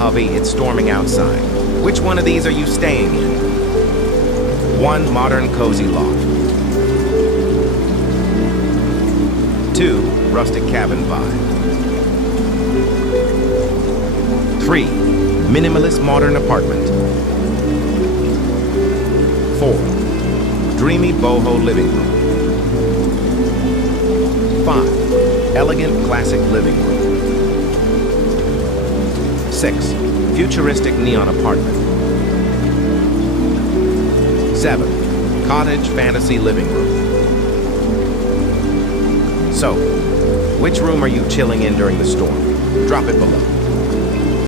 Avi, it's storming outside. Which one of these are you staying in? 1 modern cozy loft. 2 rustic cabin vibe. 3 minimalist modern apartment. 4 dreamy boho living room. 5 elegant classic living room. 6 futuristic neon apartment. 7 cottage fantasy living room. So, which room are you chilling in during the storm? Drop it below.